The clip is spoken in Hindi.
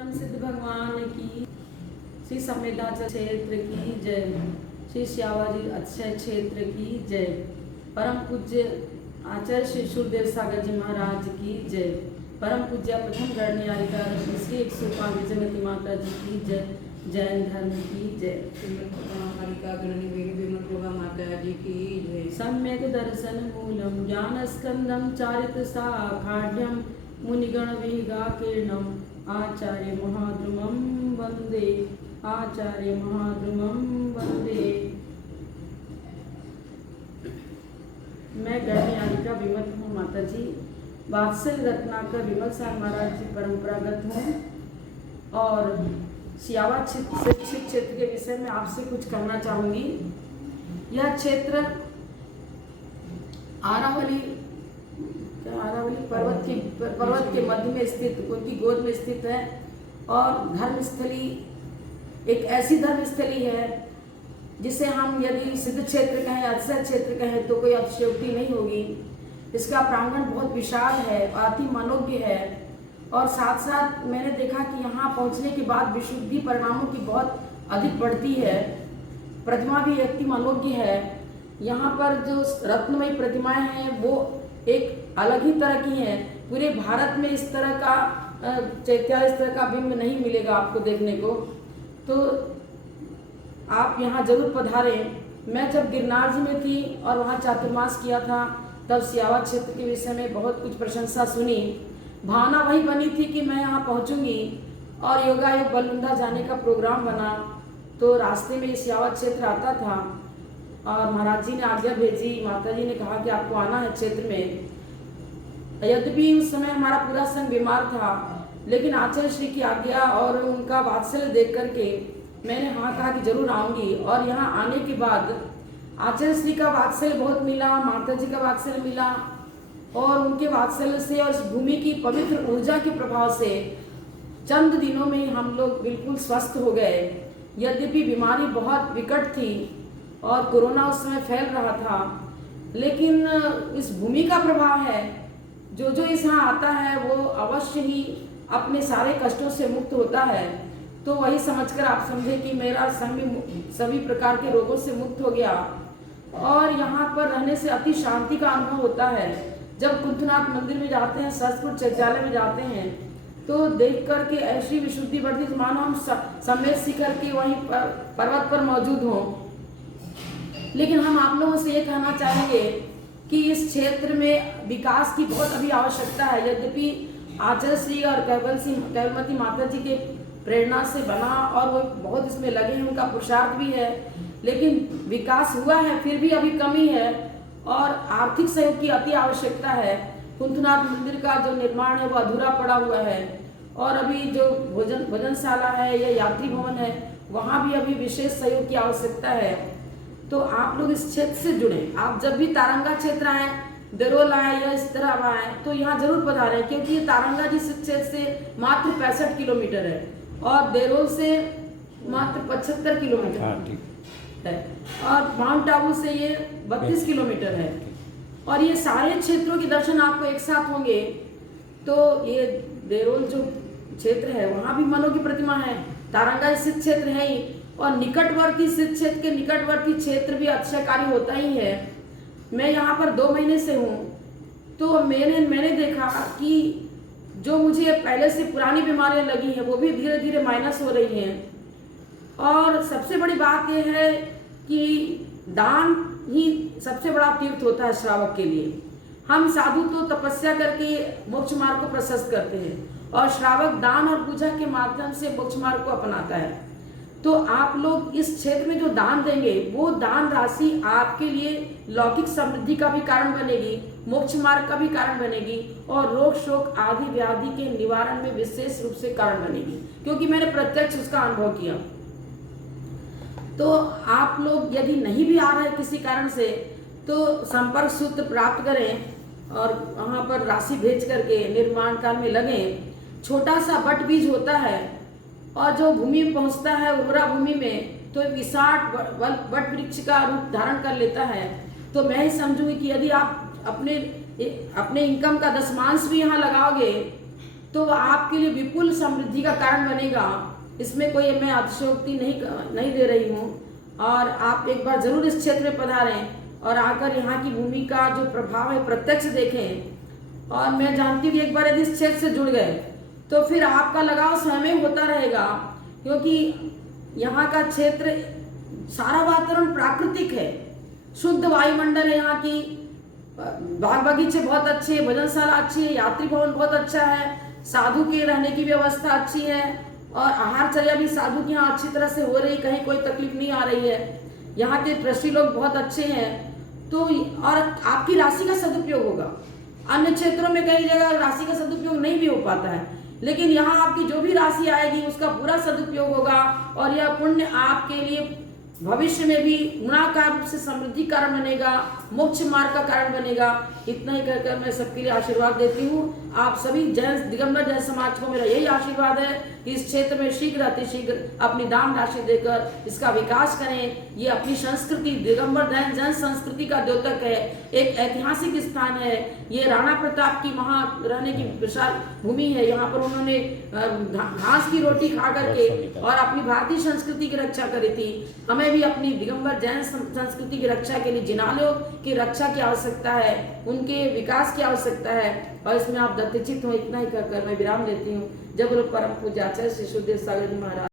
परम सिद्ध भगवान की, श्री संवेदाचल क्षेत्र की जय, श्री श्यावाजी अक्षय क्षेत्र की जय, परम पूज्य आचार्य श्री सूरदेव सागर जी महाराज की जय, परम पूज्य प्रथम गणनियायिका श्री 105 विजयमती माता जी की जय, जैन धर्म की जय, माता जी की जय। सम्यक दर्शन मूलम ज्ञान स्कंदम चारित साखाढ्यम मुनिगण विगाकीर्णम आचार्य महाद्रुमं वंदे, आचार्य महाद्रुमं वंदे। मैं गणनियायिका विमल हूँ माता जी, वात्सल्य रत्नाकर विमल सार महाराज जी परंपरागत हूँ और सियावा शिक्षित क्षेत्र के विषय में आपसे कुछ कहना चाहूंगी। यह क्षेत्र आरावली पर्वत के मध्य में स्थित, उनकी गोद में स्थित है और धर्मस्थली एक ऐसी धर्मस्थली है जिसे हम यदि सिद्ध क्षेत्र कहें, अक्षय क्षेत्र कहें तो कोई अतिशयोक्ति नहीं होगी। इसका प्रांगण बहुत विशाल है, अति मनोज्ञ है और साथ साथ मैंने देखा कि यहाँ पहुँचने के बाद विशुद्धि परिणामों की बहुत अधिक बढ़ती है। प्रतिमा भी अति मनोज्ञ है। यहाँ पर जो रत्नमयी प्रतिमाएं हैं वो एक अलग ही तरह की हैं। पूरे भारत में इस तरह का चैत्य, इस तरह का बिंब नहीं मिलेगा आपको देखने को, तो आप यहाँ जरूर पधारें। मैं जब गिरनार जी में थी और वहाँ चातुर्मास किया था तब सियावा क्षेत्र के विषय में बहुत कुछ प्रशंसा सुनी। भावना वही बनी थी कि मैं यहाँ पहुँचूंगी और योगायोग बलुंदा जाने का प्रोग्राम बना, तो रास्ते में सियावा क्षेत्र आता था और महाराज जी ने आज्ञा भेजी, माता जी ने कहा कि आपको आना है क्षेत्र में। यद्यपि उस समय हमारा पूरा संघ बीमार था, लेकिन आचार्य श्री की आज्ञा और उनका वात्सल्य देख करके मैंने हाँ कहा कि जरूर आऊँगी। और यहाँ आने के बाद आचार्य श्री का वात्सल्य बहुत मिला, माता जी का वात्सल्य मिला और उनके वात्सल्य से और इस भूमि की पवित्र ऊर्जा के प्रभाव से चंद दिनों में हम लोग बिल्कुल स्वस्थ हो गए। यद्यपि बीमारी बहुत विकट थी और कोरोना उस समय फैल रहा था, लेकिन इस भूमि का प्रभाव है, जो जो इस यहाँ आता है वो अवश्य ही अपने सारे कष्टों से मुक्त होता है। तो वही समझकर आप समझे कि मेरा संग सभी प्रकार के रोगों से मुक्त हो गया और यहाँ पर रहने से अति शांति का अनुभव होता है। जब कुंथनाथ मंदिर में जाते हैं, सहसपुर चैत्यालय में जाते हैं, तो देख करके ऐसी विशुद्धि बढ़ती मानो हम समेत शिखर के वहीं पर्वत पर मौजूद हों। लेकिन हम आप लोगों से ये कहना चाहेंगे कि इस क्षेत्र में विकास की बहुत अभी आवश्यकता है। यद्यपि आचार्य श्री और कैवलमती माता जी के प्रेरणा से बना और वो बहुत इसमें लगे हैं, उनका पुरुषार्थ भी है, लेकिन विकास हुआ है, फिर भी अभी कमी है और आर्थिक सहयोग की अति आवश्यकता है। कुंथनाथ मंदिर का जो निर्माण है वो अधूरा पड़ा हुआ है और अभी जो भोजनशाला है या यात्री भवन है वहाँ भी अभी विशेष सहयोग की आवश्यकता है। तो आप लोग इस क्षेत्र से जुड़े। आप जब भी तारंगा क्षेत्र आए, देरोल आए या इस तरह आए तो यहाँ जरूर पधारें, क्योंकि ये तारंगा जी क्षेत्र से मात्र 65 किलोमीटर है और देरोल से मात्र 75 किलोमीटर है और माउंट आबू से ये 32 किलोमीटर है और ये सारे क्षेत्रों के दर्शन आपको एक साथ होंगे। तो ये देरोल जो क्षेत्र है वहाँ भी मनों की प्रतिमा है, तारंगा स्थित क्षेत्र है ही और निकटवर्ती स्थित क्षेत्र के निकटवर्ती क्षेत्र भी अक्षयकारी होता ही है। मैं यहाँ पर 2 महीने से हूँ, तो मैंने देखा कि जो मुझे पहले से पुरानी बीमारियाँ लगी हैं वो भी धीरे धीरे माइनस हो रही हैं। और सबसे बड़ी बात यह है कि दान ही सबसे बड़ा तीर्थ होता है श्रावक के लिए। हम साधु तो तपस्या करके मोक्ष मार्ग को प्रशस्त करते हैं और श्रावक दान और पूजा के माध्यम से मोक्ष मार्ग को अपनाता है। तो आप लोग इस क्षेत्र में जो दान देंगे वो दान राशि आपके लिए लौकिक समृद्धि का भी कारण बनेगी, मोक्ष मार्ग का भी कारण बनेगी और रोग शोक आदि व्याधि के निवारण में विशेष रूप से कारण बनेगी, क्योंकि मैंने प्रत्यक्ष उसका अनुभव किया। तो आप लोग यदि नहीं भी आ रहे किसी कारण से तो संपर्क सूत्र प्राप्त करें और वहाँ पर राशि भेज करके निर्माण कार्य में लगें। छोटा सा बट बीज होता है और जो भूमि में पहुँचता है उर्वरा भूमि में तो विशाल वट वृक्ष का रूप धारण कर लेता है। तो मैं ही समझूंगी कि यदि आप अपने इनकम का 10 भी यहाँ लगाओगे तो वह आपके लिए विपुल समृद्धि का कारण बनेगा। इसमें कोई मैं अतिशयोक्ति नहीं दे रही हूँ। और आप एक बार जरूर इस क्षेत्र में पधारें और आकर यहाँ की भूमि का जो प्रभाव है प्रत्यक्ष देखें। और मैं जानती हूँ कि एक बार यदि इस क्षेत्र से जुड़ गए तो फिर आपका लगाव स्वयं ही होता रहेगा, क्योंकि यहाँ का क्षेत्र सारा वातावरण प्राकृतिक है, शुद्ध वायुमंडल है, यहाँ की बाग बगीचे बहुत अच्छे हैं, भजनशाला अच्छी है, यात्री भवन बहुत अच्छा है, साधु के रहने की व्यवस्था अच्छी है और आहारचर्या भी साधु की यहाँ अच्छी तरह से हो रही, कहीं कोई तकलीफ नहीं आ रही है। यहाँ के ट्रस्टी लोग बहुत अच्छे हैं। तो और आपकी राशि का सदुपयोग होगा। अन्य क्षेत्रों में कई जगह राशि का सदुपयोग नहीं भी हो पाता है, लेकिन यहाँ आपकी जो भी राशि आएगी उसका पूरा सदुपयोग होगा और यह पुण्य आपके लिए भविष्य में भी गुणाकार रूप से समृद्धि कारण बनेगा, मोक्ष मार्ग का कारण बनेगा। इतना ही कहकर मैं सबके लिए आशीर्वाद देती हूँ। आप सभी जैन दिगंबर जैन समाज को मेरा यही आशीर्वाद है कि इस क्षेत्र में शीघ्र अतिशीघ्र अपनी दान राशि देकर इसका विकास करें। ये अपनी संस्कृति दिगंबर जैन संस्कृति का द्योतक है, एक ऐतिहासिक स्थान है। ये राणा प्रताप की वहाँ रहने की विशाल भूमि है। यहाँ पर उन्होंने घास की रोटी खा करके और अपनी भारतीय संस्कृति की रक्षा करी थी। हमें भी अपनी दिगंबर जैन संस्कृति की रक्षा के लिए जिनालयों की रक्षा की आवश्यकता है, उनके विकास की आवश्यकता है और इसमें आप दत्तचित हो। इतना ही कहकर मैं विराम लेती हूँ। जब परम पूज्य आचार्य श्री सुखदेव सागर जी महाराज